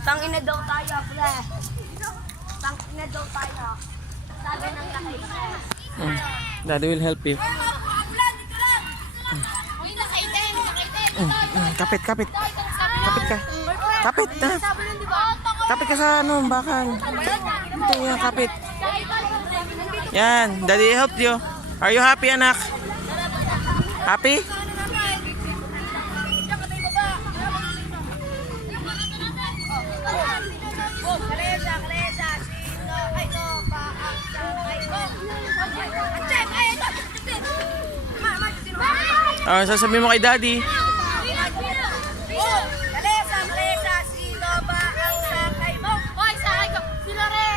Tangina daw tayo, pre. Tangina daw tayo. Sabi ng nakailan. Daddy will help you. Kapit, kapit. Kapit ka. Kapit na. Kapit ka sa ano, bakal. Ito yan, kapit. Yan, Daddy helped you. Are you happy, anak? Happy? Sasabihin mo kay Daddy.